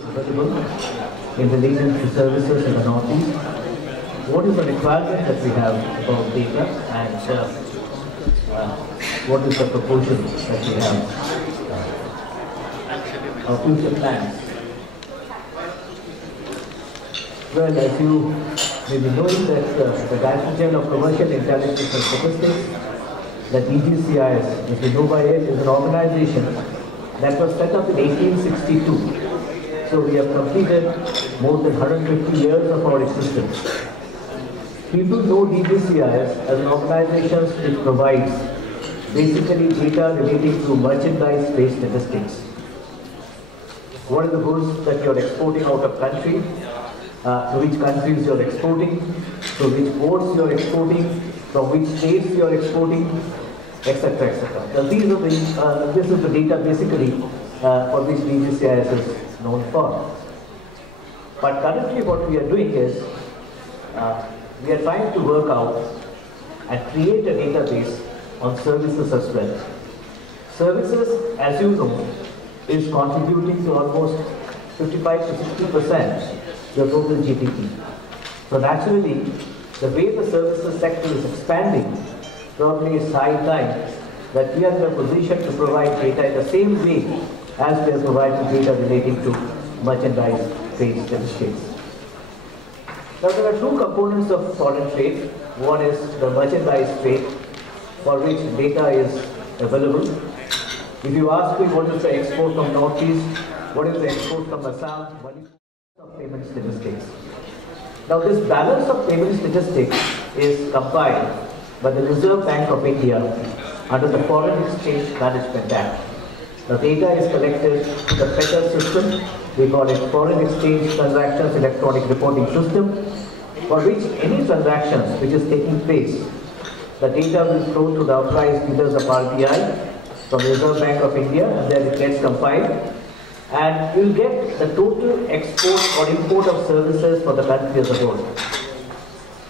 available in relation to services in the Northeast. What is the requirement that we have about data, and what is the proportion that we have? Our future plans. Well, as you may be knowing that the Directorate General of Commercial Intelligence and Statistics, the DGCIS, as you know by it, is an organization that was set up in 1862. So we have completed more than 150 years of our existence. People know DGCIS as an organization which provides basically data relating to merchandise-based statistics. What are the goods that you are exporting out of country? To which countries you are exporting? To which ports you are exporting? From which states you are exporting? Etc. etc. Now, this is the data basically for which DGCIS is known for. But currently what we are doing is we are trying to work out and create a database on services as well. Services, as you know, is contributing to almost 55 to 60% the total GDP. So naturally, the way the services sector is expanding, probably it's high time that we are in a position to provide data in the same way as we are providing data relating to merchandise-based statistics. Now there are two components of foreign trade. One is the merchandise trade, for which data is available. If you ask me what is the export from Northeast, what is the export from Assam, what is the payment statistics. Now this balance of payment statistics is compiled by the Reserve Bank of India under the Foreign Exchange Management Act. The data is collected in the FETR system. We call it Foreign Exchange Transactions Electronic Reporting System, for which any transactions which is taking place, the data will flow to the authorized dealers of RBI from the Reserve Bank of India, and then it gets compiled, and you will get the total export or import of services for the country as a whole.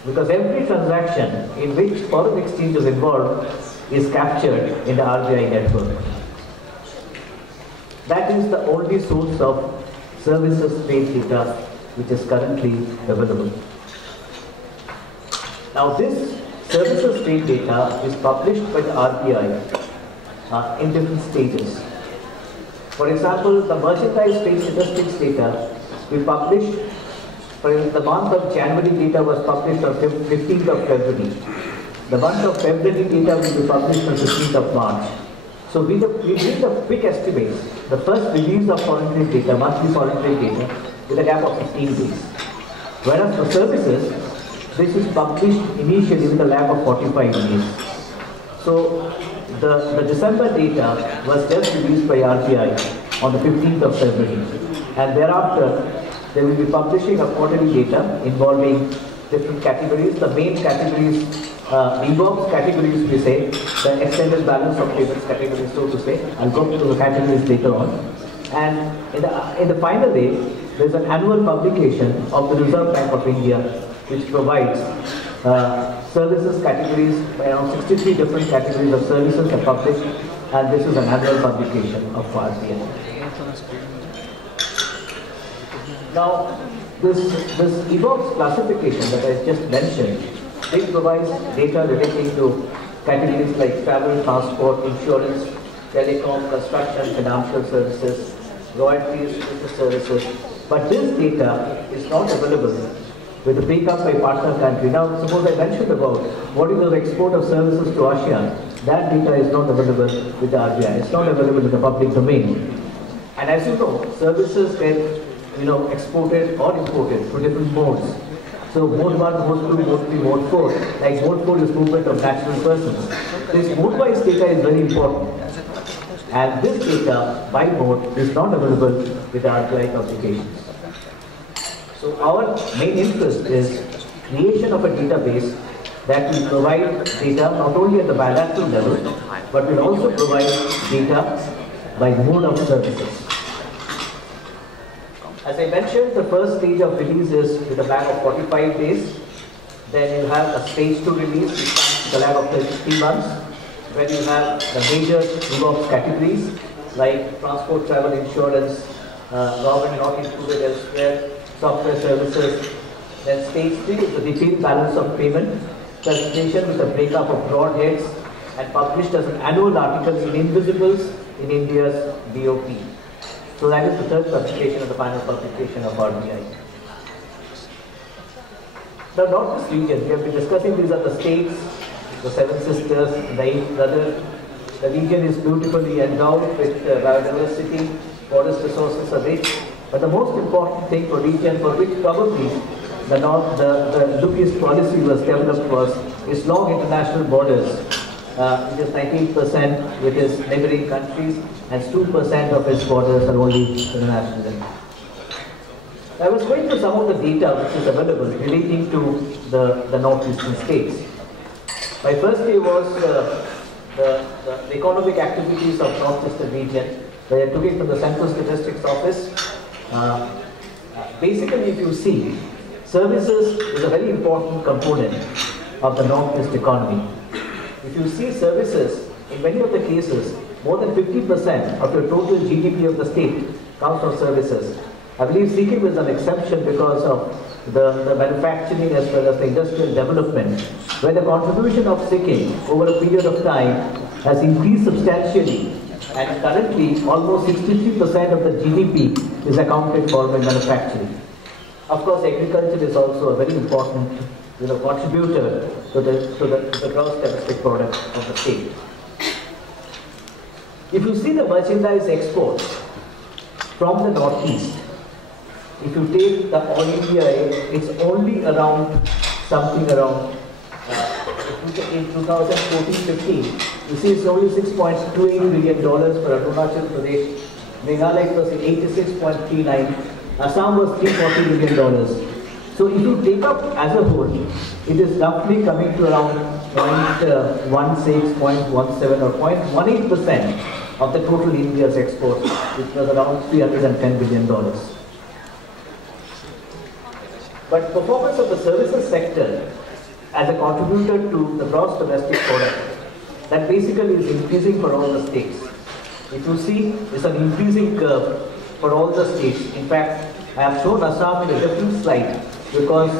Because every transaction in which foreign exchange is involved is captured in the RBI network. That is the only source of services trade data which is currently available. Now this services trade data is published by the RBI in different stages. For example, the merchandise trade statistics data we published for the month of January data was published on 15th of February. The month of February data will be published on 15th of March. So we did the quick estimates. The first release of foreign trade data, monthly foreign trade data, with a gap of 15 days. Whereas for services, this is published initially with a lag of 45 days. So the December data was just released by RBI on the 15th of February. And thereafter, they will be publishing a quarterly data involving different categories. The main categories, involves categories we say, the extended balance of payments categories, so to say. I'll go to the categories later on. And in the final day, there's an annual publication of the Reserve Bank of India, which provides services categories. Around 63 different categories of services are published, and this is an annual publication of RBI. Now, this eVox classification that I just mentioned, it provides data relating to categories like travel, transport, insurance, telecom, construction, financial services, royalties, business services. But this data is not available with the breakup by partner country. Now, suppose I mentioned about what is the export of services to ASEAN. That data is not available with the RBI. It's not available in the public domain. And as you know, services get exported or imported through different modes. So mode 1, mode 2, mode 3, mode 4. Like mode 4 is movement of natural persons. This mode-wise data is very important. And this data by mode is not available with RBI publications. So our main interest is creation of a database that will provide data not only at the bilateral level, but will also provide data by mode of services. As I mentioned, the first stage of release is with a lag of 45 days. Then you have a stage 2 release, which comes with a lag of 33 months, when you have the major eVox categories like transport, travel, insurance, government not included elsewhere, software services. Then stage 3 is the detailed balance of payment, presentation with a breakup of broad heads and published as an annual article in Invisibles in India's BOP. So that is the third publication of the final publication of RBI. Now, Northeast region, we have been discussing these are the states, the seven sisters, the eight brothers. The region is beautifully endowed with biodiversity, forest resources are rich. But the most important thing for region for which probably the Look East policy was developed was its long international borders. It is 19% with its neighboring countries and 2% of its borders are only international. I was going through some of the data which is available relating to the northeastern states. My first day was the economic activities of northeastern region. They took it from the Central Statistics Office. Basically, if you see, services is a very important component of the northeast economy. If you see services, in many of the cases, more than 50% of your total GDP of the state comes from services. I believe Sikkim is an exception because of the manufacturing as well as the industrial development, where the contribution of Sikkim over a period of time has increased substantially, and currently almost 63% of the GDP is accounted for by manufacturing. Of course, agriculture is also a very important contributor to the gross domestic product of the state. If you see the merchandise exports from the northeast, if you take the all India, it's only around something around in 2014-15. You see, it's only $6.28 billion for Arunachal Pradesh. Meghalaya was 86.39. Assam was $340 million. So if you take up as a whole, it is roughly coming to around 0.16, 0.17 or 0.18% of the total India's exports, which was around $310 billion. But performance of the services sector as a contributor to the gross domestic product, that basically is increasing for all the states. If you see, it's an increasing curve for all the states. In fact, I have shown Assam in a different slide because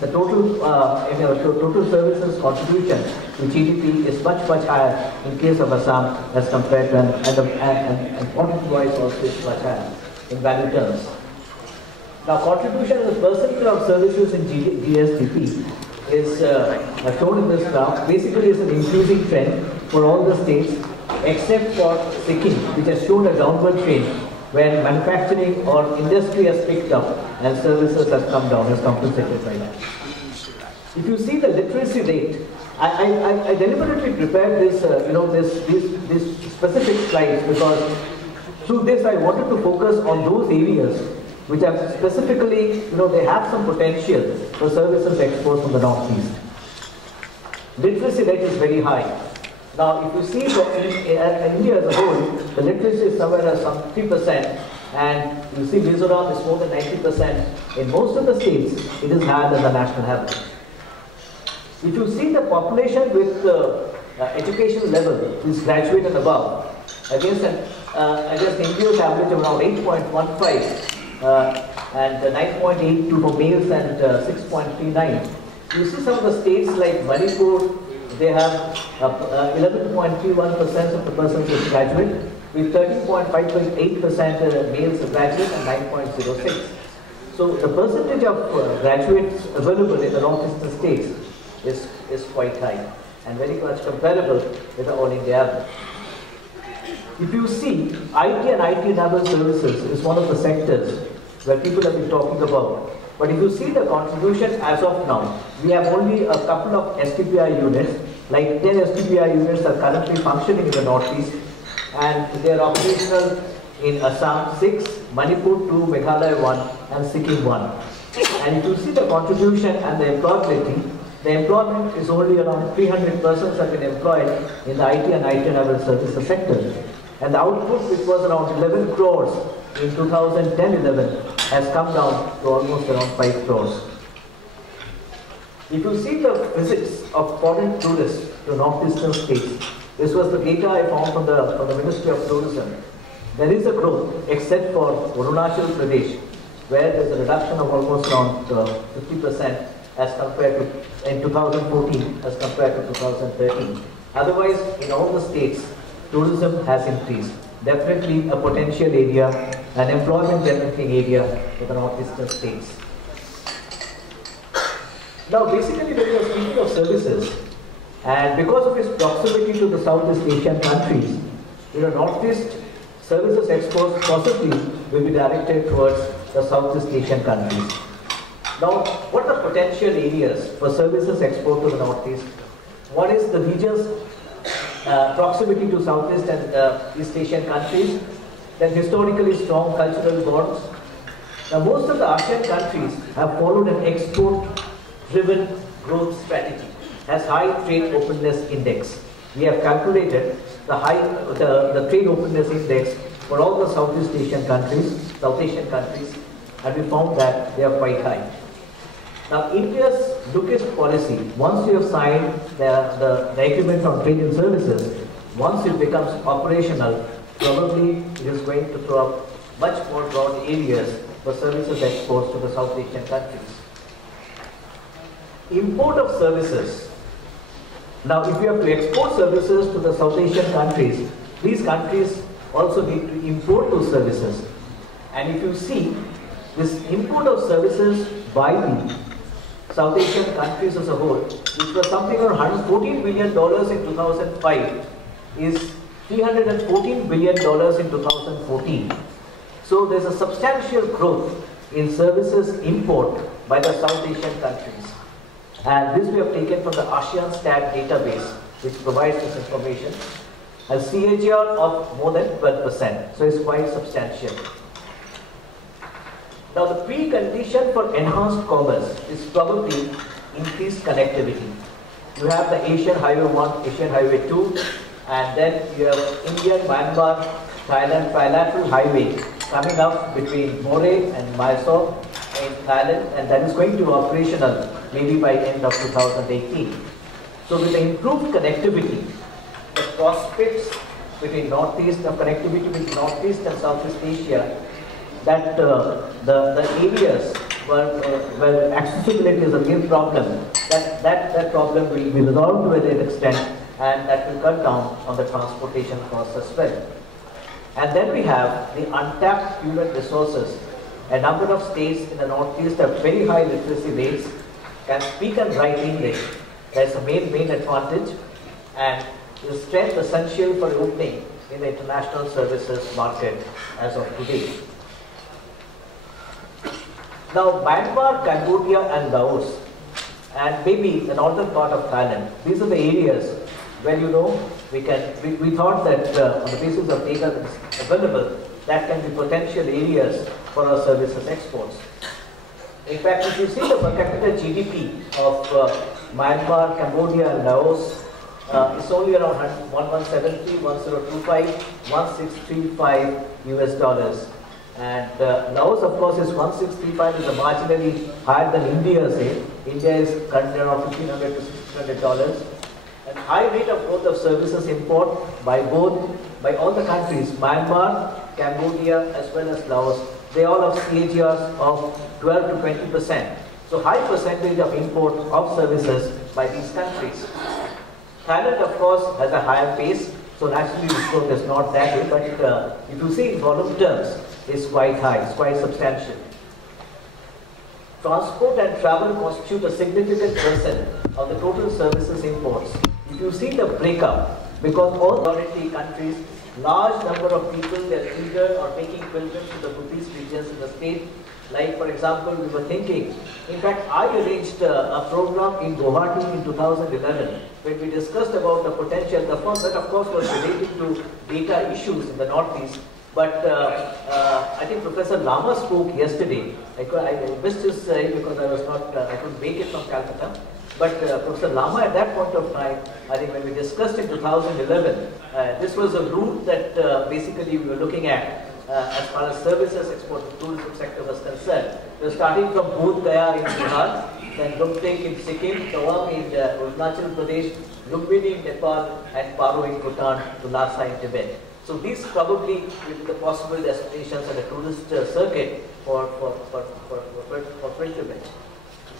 the total total services contribution to GDP is much higher in case of Assam as compared to and quantity-wise also is much higher in value terms. Now, contribution as a percentage of services in GSDP is shown in this graph. Basically, it's an increasing trend for all the states except for Sikkim, which has shown a downward trend where manufacturing or industry has picked up and services has come down, has compensated by that. If you see the literacy rate, I deliberately prepared this, these specific slides because through this I wanted to focus on those areas which are specifically, they have some potential for services exports from the northeast. Literacy rate is very high. Now, if you see in India as a whole, the literacy is somewhere at some 3%, and you see Mizoram is more than 90%. In most of the states, it is higher than the national average. If you see the population with education level, is graduate and above, against India's average of around 8.15 and 9.82 for males and 6.39. You see some of the states like Manipur, they have 11.31% of the persons is graduate, with 13.528% males graduate and 9.06. So the percentage of graduates available in the northeastern states is quite high and very much comparable with the all India average. If you see, IT and IT-enabled services is one of the sectors where people have been talking about. But if you see the contribution as of now, we have only a couple of STPI units, like 10 STPI units are currently functioning in the northeast, and they are operational in Assam 6, Manipur 2, Meghalaya 1, and Sikkim 1. And if you see the contribution and the employability, the employment is only around 300 persons have been employed in the IT and IT-enabled services sector. And the output, which was around 11 crores in 2010-11, has come down to almost around 5 crores. If you see the visits of foreign tourists to northeastern states, this was the data I found from the Ministry of Tourism. There is a growth, except for Arunachal Pradesh, where there is a reduction of almost around 50% as compared to in 2014 as compared to 2013. Otherwise, in all the states, tourism has increased. Definitely a potential area, an employment generating area for the northeastern states. Now, basically, when we are speaking of services, and because of its proximity to the Southeast Asian countries, Northeast services exports possibly will be directed towards the Southeast Asian countries. Now, what are potential areas for services export to the Northeast? One is the region's proximity to Southeast and East Asian countries, then historically strong cultural bonds. Now, most of the ASEAN countries have followed an export-driven growth strategy, has high trade openness index. We have calculated the trade openness index for all the Southeast Asian countries, and we found that they are quite high. Now, India's lookist policy, once you have signed the agreement on trade and services, once it becomes operational, probably it is going to throw up much more broad areas for services exports to the South Asian countries. Import of services. Now, if you have to export services to the South Asian countries, these countries also need to import those services. And if you see, this import of services by the South Asian countries as a whole, which was something around $114 billion in 2005, is $314 billion in 2014. So there's a substantial growth in services import by the South Asian countries. And this we have taken from the ASEAN Stat database, which provides this information, a CAGR of more than 12%. So it's quite substantial. Now, the precondition for enhanced commerce is probably increased connectivity. You have the Asian Highway 1, Asian Highway 2, and then you have Indian, Myanmar, Thailand trilateral highway coming up between Moreh and Mysore in Thailand, and that is going to be operational maybe by end of 2018. So with the improved connectivity, the prospects between Northeast, the connectivity between Northeast and Southeast Asia, that the areas where accessibility is a main problem, that problem will be resolved to a great extent, and that will cut down on the transportation costs as well. And then we have the untapped human resources. A number of states in the Northeast have very high literacy rates, can speak and write English. That's a main advantage, and the strength essential for opening in the international services market as of today. Now, Myanmar, Cambodia and Laos, and maybe the northern part of Thailand, these are the areas where we thought that on the basis of data that is available, that can be potential areas for our services exports. In fact, if you see the per capita GDP of Myanmar, Cambodia and Laos, it's only around 1170, 1025, 1635 US dollars. And Laos, of course, is 1635, is marginally higher than India, say. India is currently around $1,500 to $1,600. And high rate of growth of services import by all the countries, Myanmar, Cambodia, as well as Laos. They all have CAGRs of 12 to 20%. So high percentage of import of services by these countries. Thailand, of course, has a higher pace, so naturally this growth is not that way, but if you see in volume terms, it's quite high, it's quite substantial. Transport and travel constitute a significant percent of the total services imports. If you see the breakup, because all minority countries, large number of people, they're eager or making pilgrims to the Buddhist regions in the state. Like, for example, we were thinking, in fact, I arranged a program in Guwahati in 2011 when we discussed about the potential. The first that, of course, was relating to data issues in the Northeast. But I think Professor Lama spoke yesterday. I missed his because I couldn't make it from Calcutta. But Professor Lama at that point of time, I think when we discussed in 2011, this was a route that basically we were looking at as far as services export to tourism sector was concerned. We were starting from Bodh Gaya in Bihar, then Lumtek in Sikkim, Tawang in Arunachal Pradesh, Lumbini in Nepal, and Paro in Bhutan to Lhasa in Tibet. So these probably will be the possible destinations and a tourist circuit for pilgrimage.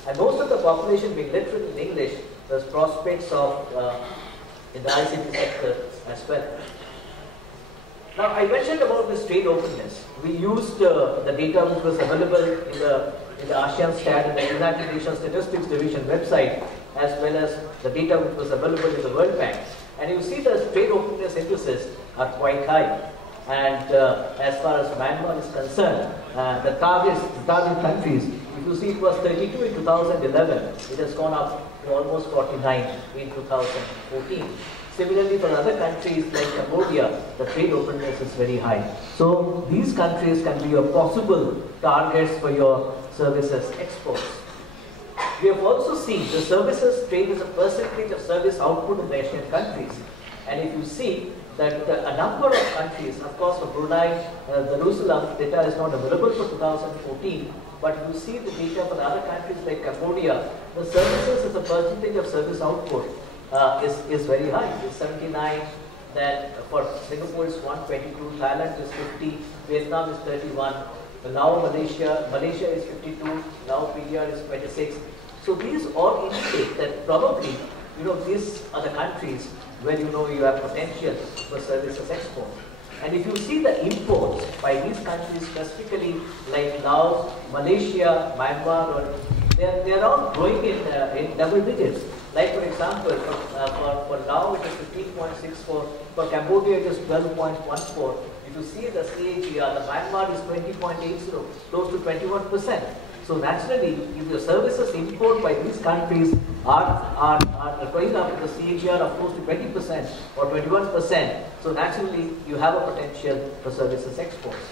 And most of the population being literate in English, there's prospects of in the ICT sector as well. Now I mentioned about this trade openness. We used the data which was available in the ASEAN Stat and the United Nations Statistics Division website, as well as the data which was available in the World Bank. And you see the trade openness indices are quite high. And as far as Myanmar is concerned, the target countries, if you see it was 32 in 2011, it has gone up to almost 49 in 2014. Similarly, for other countries like Cambodia, the trade openness is very high. So these countries can be your possible targets for your services exports. We have also seen the services trade as a percentage of service output in the Asian countries. And if you see that a number of countries, of course for Brunei, Darussalam data is not available for 2014, but you see the data for the other countries like Cambodia, the services as a percentage of service output is very high. It's 79, then for Singapore is 122, Thailand is 50, Vietnam is 31, now Malaysia is 52, now PDR is 26. So these all indicate that probably, these are the countries where you have potential for services export. And if you see the imports by these countries specifically like Laos, Malaysia, Myanmar, they are all growing in double digits. Like for example, for Laos it is 15.64, for Cambodia it is 12.14. If you see the CAGR, the Myanmar is 20.80, close to 21%. So naturally, if your services import by these countries are going up with a CAGR of close to 20% or 21%, so naturally you have a potential for services exports.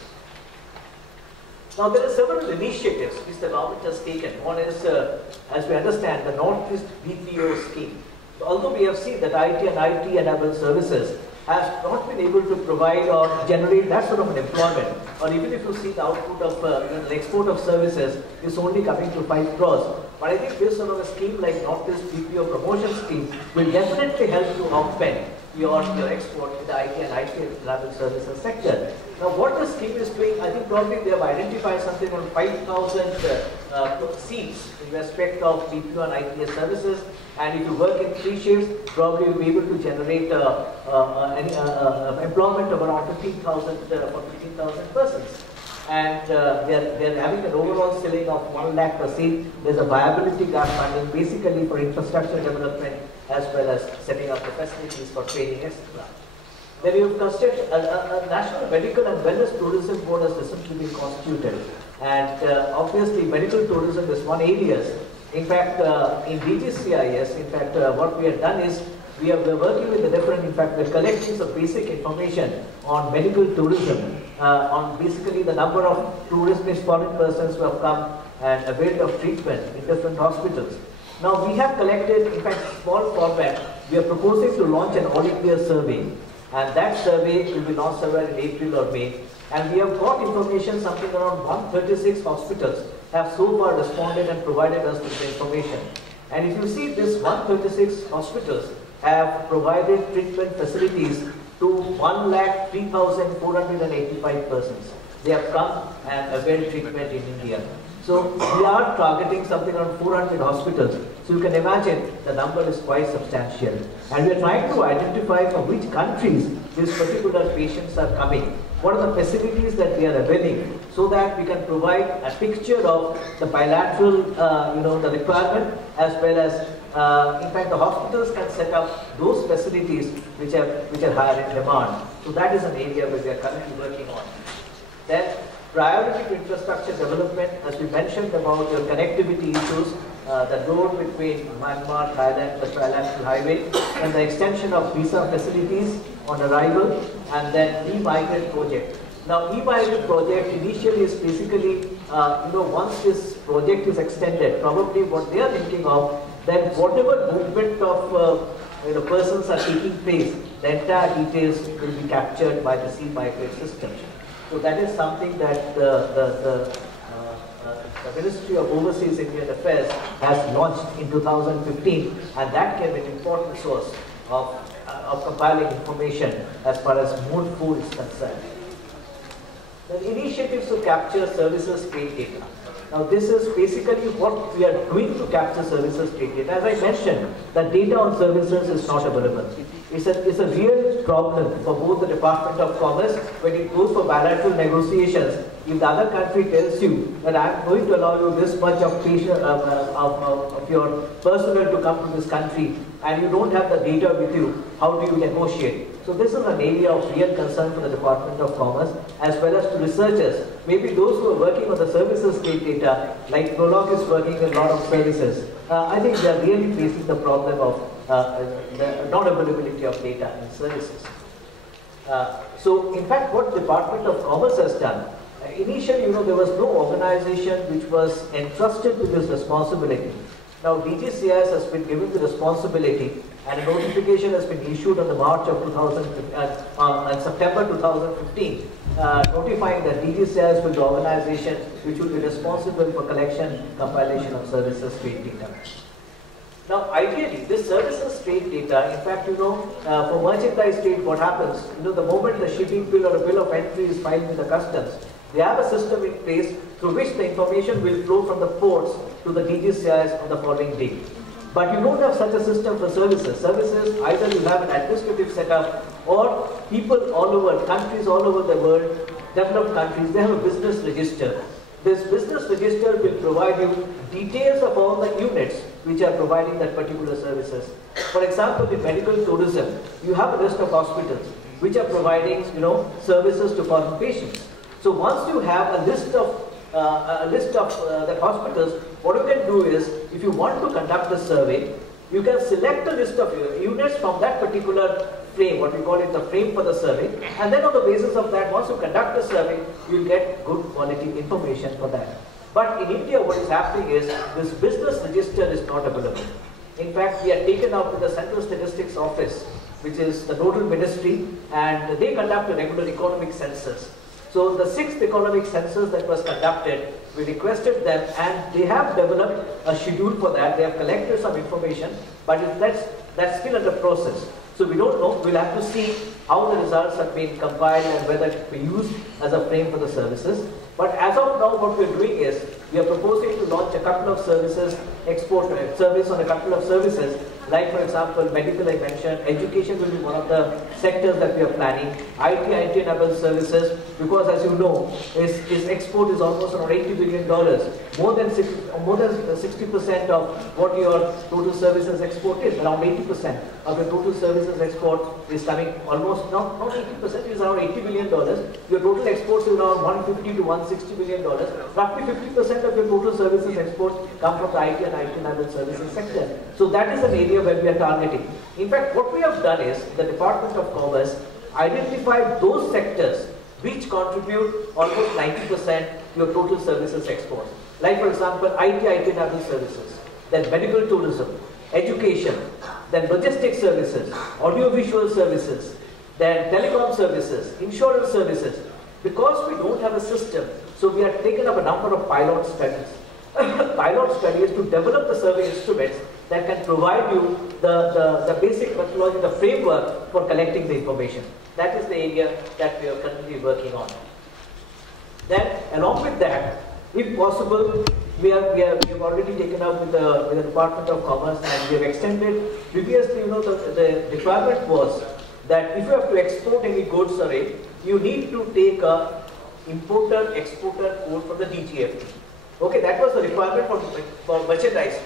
Now there are several initiatives which the government has taken. One is, as we understand, the Northeast BPO scheme. So although we have seen that IT and IT-enabled services has not been able to provide or generate that sort of an employment, or even if you see the output of the export of services is only coming to 5 crores. But I think this sort of a scheme like Northeast BPO promotion scheme will definitely help to augment your export in the IT and IT-enabled services sector. Now what the scheme is doing, I think probably they have identified something around 5,000 seats in respect of BPO and ITS services, and if you work in 3 shifts, probably you'll be able to generate employment of around 15,000 persons. And they're having an overall ceiling of 1 lakh per seat. There's a viability gap funding basically for infrastructure development as well as setting up the facilities for training, etc. Then you've constructed a National Medical and Wellness Tourism Board has recently been constituted. And obviously medical tourism is one area. In fact, in DGCIS, what we have done is we're working with the different, we're collecting some basic information on medical tourism, on basically the number of tourist foreign persons who have come and availed of treatment in different hospitals. Now we have collected, in fact, small format. We are proposing to launch an all-India survey, and that survey will be launched somewhere in April or May. And we have got information, something around 136 hospitals have so far responded and provided us with the information. And if you see this 136 hospitals have provided treatment facilities to 1,03,485 persons. They have come and availed treatment in India. So we are targeting something around 400 hospitals. So you can imagine the number is quite substantial. And we are trying to identify from which countries these particular patients are coming. What are the facilities that they are availing, so that we can provide a picture of the bilateral, the requirement, as well as, in fact, the hospitals can set up those facilities which are higher in demand. So that is an area where we are currently working on. Then, priority to infrastructure development, as we mentioned about your connectivity issues, the road between Myanmar, Thailand, the trilateral highway, and the extension of visa facilities on arrival, and then e-migrant project. Now, e-migrant project initially is basically, once this project is extended, probably what they are thinking of, then whatever movement of persons are taking place, the entire details will be captured by the e-migrant system. So that is something that the Ministry of Overseas Indian Affairs has launched in 2015, and that can be an important source of of compiling information as far as Mood 4 is concerned. The initiatives to capture services trade data. Now this is basically what we are doing to capture services trade data. As I mentioned, the data on services is not available. It's a real problem for both the Department of Commerce when it goes for bilateral negotiations. If the other country tells you that I'm going to allow you this much of your personnel to come to this country and you don't have the data with you, how do you negotiate? So this is an area of real concern for the Department of Commerce as well as to researchers. Maybe those who are working on the services trade data, like Prolog is working in a lot of services. I think they are really facing the problem of the non-availability of data in services. So in fact, what the Department of Commerce has done, initially, there was no organization which was entrusted with this responsibility. Now, DGCIS has been given the responsibility, and a notification has been issued on the March of September 2015, notifying that DGCIS will be the organization which will be responsible for collection, compilation of services trade data. Now, ideally, this services trade data, in fact, for merchandise trade, what happens, the moment the shipping bill or a bill of entry is filed with the customs, they have a system in place through which the information will flow from the ports to the DGCIS on the following day. But you don't have such a system for services. Services, either you have an administrative setup or people all over, countries all over the world, developed countries, they have a business register. This business register will provide you details of all the units which are providing that particular services. For example, in medical tourism, you have a list of hospitals which are providing, services to foreign patients. So once you have a list of the hospitals, what you can do is, if you want to conduct a survey, you can select a list of units from that particular frame, what we call it the frame for the survey, and then on the basis of that, once you conduct the survey, you'll get good quality information for that. But in India, what is happening is, this business register is not available. In fact, we are taken up with the Central Statistics Office, which is the nodal ministry, and they conduct a regular economic census. So the 6th economic census that was conducted, we requested them, and they have developed a schedule for that. They have collected some information, but that's still under process. So we don't know. We'll have to see how the results have been compiled and whether it will be used as a frame for the services. But as of now, what we're doing is, we are proposing to launch a couple of services, service on a couple of services, like for example, medical I mentioned, education will be one of the sectors that we are planning, IT enabled services, because as you know, its export is almost around $80 billion, more than 60% of what your total services export is, around 80% of your total services export is coming, almost, not 80%, is around $80 billion, your total exports is around $150 to $160 billion, roughly 50% of your total services exports come from the IT and IT enabled services sector. So that is an area where we are targeting. In fact, what we have done is, the Department of Commerce identified those sectors which contribute almost 90% to your total services exports. Like for example, IT enabled services, then medical tourism, education, then logistics services, audiovisual services, then telecom services, insurance services. Because we don't have a system, so we have taken up a number of pilot studies. Pilot studies to develop the survey instruments that can provide you the basic methodology, the framework for collecting the information. That is the area that we are currently working on. Then, along with that, if possible, we have already taken up with the Department of Commerce, and we have extended. Previously, the requirement was that if you have to export any goods array, you need to take a importer-exporter code from the DGFT. Okay, that was the requirement for merchandise,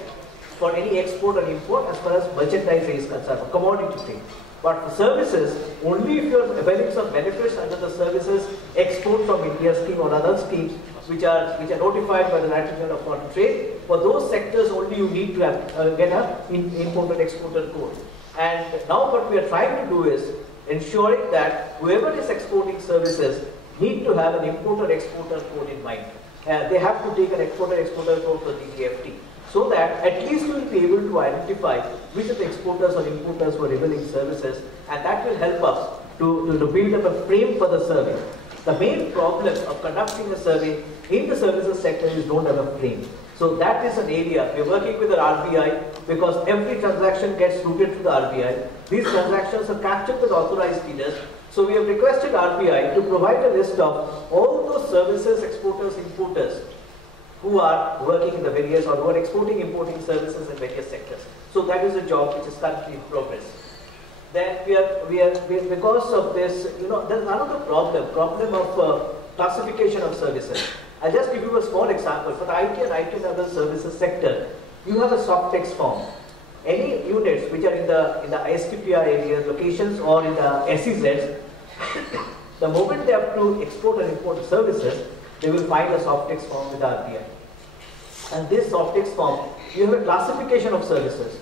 for any export or import as far as merchandise is concerned, for commodity trade. But for services, only if you are availing some benefits under the services export from India scheme or other schemes which are notified by the Directorate General of Foreign Trade, for those sectors only you need to have, get an importer-exporter code. And now what we are trying to do is ensuring that whoever is exporting services need to have an importer-exporter code in mind. They have to take an exporter-exporter code for DGFT, so that at least we will be able to identify which of the exporters or importers who are revealing services, and that will help us to build up a frame for the survey. The main problem of conducting a survey in the services sector is don't have a frame. So that is an area we are working with the RBI because every transaction gets routed to the RBI. These transactions are captured with authorized dealers. So we have requested RBI to provide a list of all those services, exporters, importers who are working in the various or who are exporting, importing services in various sectors. So that is a job which is currently in progress. Then because of this, you know, there's another problem of classification of services. I'll just give you a small example. For the IT and IT-enabled services sector, you have a soft text form. Any units which are in the ISTPR areas, locations, or in the SEZs, the moment they have to export and import services, they will find a soft text form with the RBI. And this soft text form, you have a classification of services.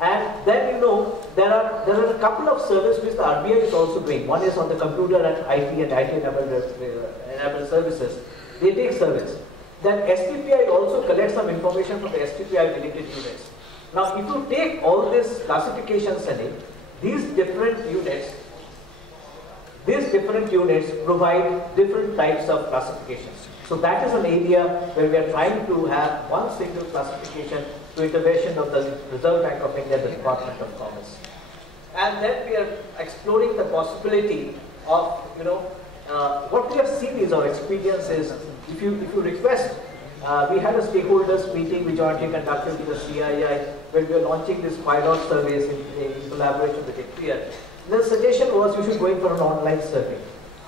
And then, you know, there are a couple of services which the RBI is also doing. One is on the computer and IT enabled services. They take service. Then STPI also collects some information from the STPI related units. Now, if you take all these classifications and these different units provide different types of classifications. So that is an area where we are trying to have one single classification to intervention of the Reserve Bank of India, the Department of Commerce. And then we are exploring the possibility of, you know, what we have seen is our experiences. If you request, we had a stakeholders meeting we jointly conducted with the CII when we were launching this pilot surveys in collaboration with ICRIER. The suggestion was you should go in for an online survey.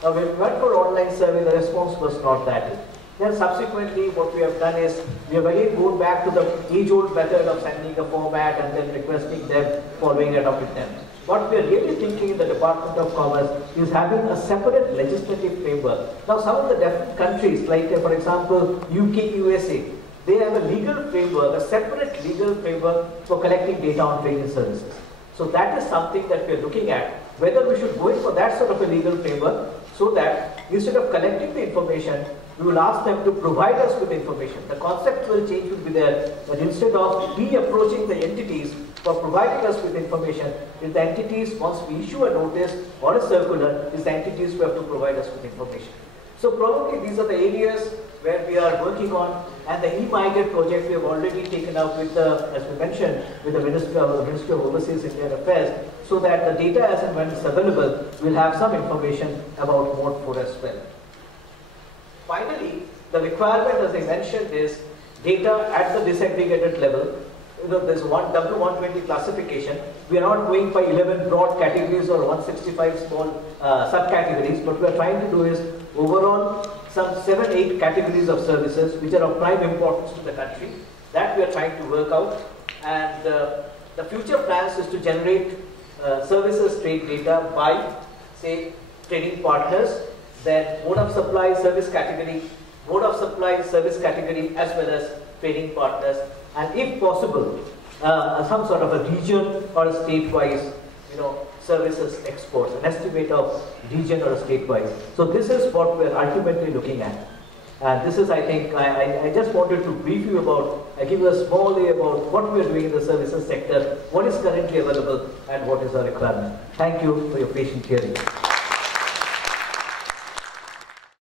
Now when we went for an online survey, the response was not that good. Then subsequently what we have done is we have again gone back to the age-old method of sending a format and then requesting them, following it up with them. What we are really thinking in the Department of Commerce is having a separate legislative framework. Now some of the different countries, like for example UK, USA, they have a legal framework, a separate legal framework for collecting data on trading services. So that is something that we are looking at, whether we should go in for that sort of a legal framework so that instead of collecting the information, we will ask them to provide us with information. The conceptual change will be there, but instead of we approaching the entities for providing us with information, if the entities, once we issue a notice or a circular, is the entities who have to provide us with information. So probably these are the areas where we are working on, and the e-Migrate project we have already taken up with the, as we mentioned, with the Ministry of Overseas Indian Affairs, so that the data as and when it's available, we'll have some information about Mode 4 as well. Finally, the requirement, as I mentioned, is data at the disaggregated level. You know, there's one W120 classification. We are not going by 11 broad categories or 165 small subcategories. What we are trying to do is overall some 7-8 categories of services which are of prime importance to the country. That we are trying to work out. And the future plans is to generate services trade data by, say, trading partners, then mode of supply service category, mode of supply service category, as well as trading partners, and if possible, some sort of a region or a state-wise, you know, services exports, an estimate of region or a state-wise. So this is what we're ultimately looking at. And this is, I think, I just wanted to brief you about, I give you a small way about what we are doing in the services sector, what is currently available, and what is our requirement. Thank you for your patient hearing.